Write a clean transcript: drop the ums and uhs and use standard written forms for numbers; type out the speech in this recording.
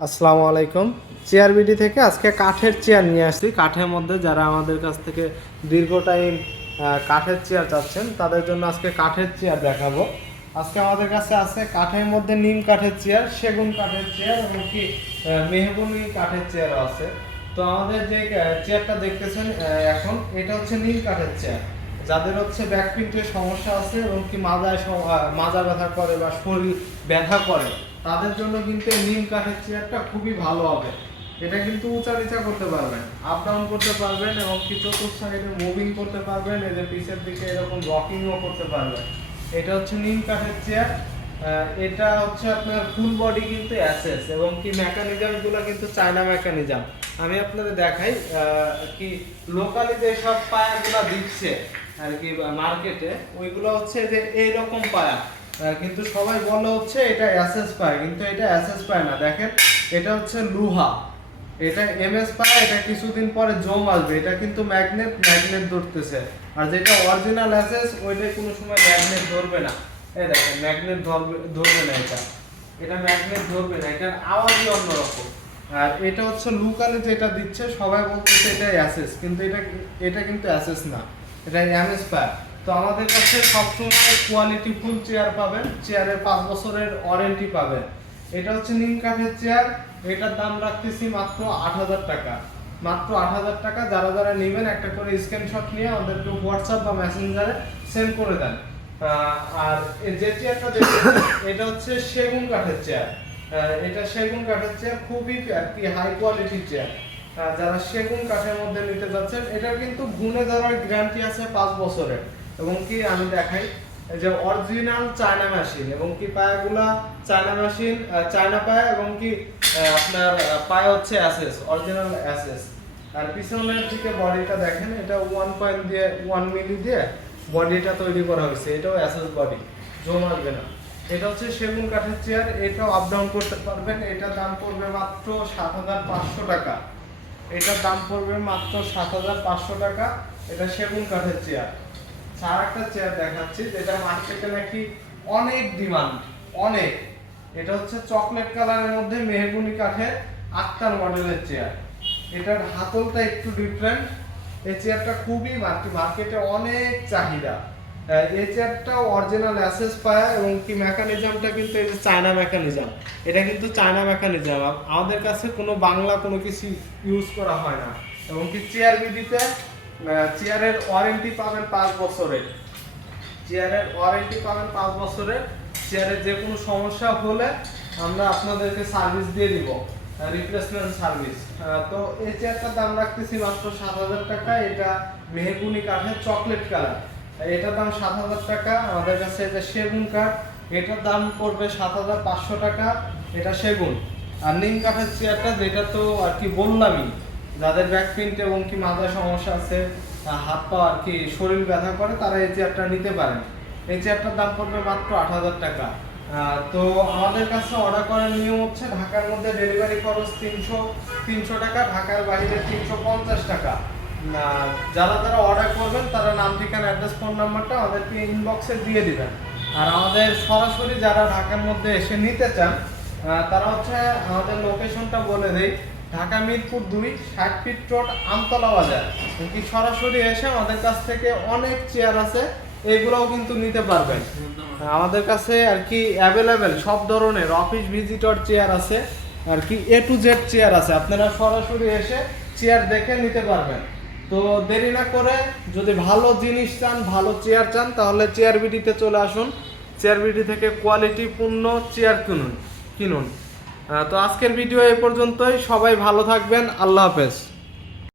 আসসালামু আলাইকুম। Chair BD থেকে আজকে কাঠের চেয়ার নিয়ে আসছি। কাঠের মধ্যে যারা আমাদের কাছ থেকে দীর্ঘ টাইম কাঠের চেয়ার চাচ্ছেন তাদের জন্য আজকে কাঠের চেয়ার দেখাবো। আজকে আমাদের কাছে আছে কাঠের মধ্যে নিম কাঠের চেয়ার, সেগুন কাঠের চেয়ার এবং কি মেহগনি কাঠের চেয়ারও আছে। তো আমাদের যে চেয়ারটা দেখতেছেন এখন, এটা হচ্ছে নিম কাঠের চেয়ার। যাদের হচ্ছে ব্যাক পেইনের সমস্যা আছে এবং কি মাজা ব্যথা করে বা শরীর ব্যথা করে, তাদের জন্য কিন্তু এই নিম কাঠের চেয়ারটা খুবই ভালো হবে। এটা কিন্তু উঁচা নিচা করতে পারবেন, আপ ডাউন করতে পারবেন এবং কি চতুর্থ সাইডে মুভিং করতে পারবেন, এই যে পিছের দিকে এরকম রকিংও করতে পারবেন। এটা হচ্ছে নিম কাঠের চেয়ার। এটা হচ্ছে আপনার ফুল বডি কিন্তু অ্যাসেস এবং কি মেকানিজমগুলো কিন্তু চায়না মেকানিজম। আমি আপনাদের দেখাই কি লোকালি যে সব পায়াগুলো দিচ্ছে আর কি মার্কেটে, ওইগুলো হচ্ছে যে এইরকম পায়া, কিন্তু সবাই বলে হচ্ছে এটা এসএস পায়, কিন্তু এটা এসএস পায় না। দেখেন, এটা হচ্ছে লুহা, এটা এমএস পায়। এটা কিছুদিন পরে জং আসবে, এটা কিন্তু ম্যাগনেট ধরতেছে। আর যেটা অরিজিনাল এসএস, ওইটা কোনো সময় ম্যাগনেট ধরবে না। এই দেখেন, ম্যাগনেট ধরবে না, এটা ম্যাগনেট ধরবে না, এটার আওয়াজই অন্যরকম। আর এটা হচ্ছে লোকালি যেটা দিচ্ছে, সবাই বলতেছে এটা এসএস, কিন্তু এটা কিন্তু এসএস না, এটা এমএস পায়। তো আমাদের কাছে সবসময় কোয়ালিটি ফুল চেয়ার পাবেন, চেয়ারের 5 বছরের ওয়ারেন্টি পাবেন। এটা হচ্ছে নিম কাঠের চেয়ার। এটার দাম রাখতেছি মাত্র 8,000 টাকা, মাত্র 8,000 টাকা। যারা যারা নেবেন একটা করে স্ক্রিনশট নিয়ে আমাদেরকে হোয়াটসঅ্যাপ বা মেসেঞ্জারে সেন্ড করে দেন। আর যে চেয়ারটা দেখতেছেন এটা হচ্ছে সেগুন কাঠের চেয়ার। এটা সেগুন কাঠের চেয়ার, খুবই আর কি হাই কোয়ালিটির চেয়ার। যারা সেগুন কাঠের মধ্যে নিতে যাচ্ছেন, এটা কিন্তু গুণে ধরার গ্যারান্টি আছে 5 বছরের। এবং কি আমি দেখাই, এই যে অরিজিনাল চায়না মেশিন এবং কি পায়াগুলা চায়না মেশিন, চায়না পায়া এবং কি আপনার পায়া হচ্ছে এসএস, অরিজিনাল এসএস। আর পিছনের দিকে বডিটা দেখেন, এটা 1 মিলি দিয়ে বডিটা তৈরি করা হয়েছে, এটাও এসএস বডি, জং আসবে না। এটা হচ্ছে সেগুন কাঠের চেয়ার, এটাও আপ ডাউন করতে পারবেন। এটার দাম পড়বে মাত্র 7,500 টাকা। এটার দাম পড়বে মাত্র 7,500 টাকা। এটা সেগুন কাঠের চেয়ার। আর একটা চেয়ার দেখাচ্ছি যেটা মার্কেটে নাকি অনেক ডিমান্ড, অনেক। এটা হচ্ছে চকলেট কালারের মধ্যে মেহগনি কাঠের আক্তার মডেলের চেয়ার। এটার হাতলটা একটু ডিফারেন্ট। এই চেয়ারটা খুবই মার্কেটে অনেক চাহিদা। এই চেয়ারটা অরিজিনাল অ্যাসেস পায়া এবং কি মেকানিজমটা কিন্তু এই যে চায়না মেকানিজম, এটা কিন্তু চায়না মেকানিজম। আমাদের কাছে কোনো বাংলা কোনো কিছু ইউজ করা হয় না। এবং কি চেয়ার বিডিতে চেয়ারের ওয়ারেন্টি পাবেন 5 বছরের, চেয়ারের ওয়ারেন্টি পাবেন 5 বছরের। চেয়ারের যে কোনো সমস্যা হলে আমরা আপনাদেরকে সার্ভিস দিয়ে দিব, রিপ্লেসমেন্ট সার্ভিস। তো এই চেয়ারটার দাম রাখতেছি মাত্র 7,000 টাকা। এটা মেহগুনি কাঠের চকলেট কালার, এটার দাম 7,000 টাকা। আমাদের কাছে যে সেগুন কাঠ, এটার দাম পড়বে 7,500 টাকা, এটা সেগুন। আর নিম কাঠের চেয়ারটা, যেটা তো আর কি বললামই, যাদের ব্যাক পেইন এবং কি মাথায় সমস্যা আছে, হাত পা আর কি শরীর ব্যথা করে, তারা এই চেয়ারটা নিতে পারেন। এই চেয়ারটার দাম পড়বে মাত্র 8,000 টাকা। তো আমাদের কাছে অর্ডার করার নিয়ম হচ্ছে, ঢাকার মধ্যে ডেলিভারি খরচ 300 টাকা, ঢাকার বাইরে 350 টাকা। যারা যারা অর্ডার করবেন তারা নাম, ঠিকানা, অ্যাড্রেস, ফোন নাম্বারটা আমাদেরকে ইনবক্সে দিয়ে দিবেন। আর আমাদের সরাসরি যারা ঢাকার মধ্যে এসে নিতে চান, তারা হচ্ছে আমাদের লোকেশনটা বলে দেই, ঢাকা মিরপুর 2, 60 ফিট রোড, আমতলা বাজার। কি সরাসরি এসে আমাদের কাছ থেকে অনেক চেয়ার আছে, এগুলোও কিন্তু নিতে পারবেন। আমাদের কাছে আর কি অ্যাভেলেবেল সব ধরনের অফিস ভিজিটর চেয়ার আছে, আর কি A to Z চেয়ার আছে। আপনারা সরাসরি এসে চেয়ার দেখে নিতে পারবেন। তো দেরি না করে, যদি ভালো জিনিস চান, ভালো চেয়ার চান, তাহলে চেয়ার বিডিতে চলে আসুন। চেয়ার বিডি থেকে কোয়ালিটিপূর্ণ চেয়ার কিনুন। তো আজকের ভিডিও এ পর্যন্তই। সবাই ভালো থাকবেন। আল্লাহ হাফেজ।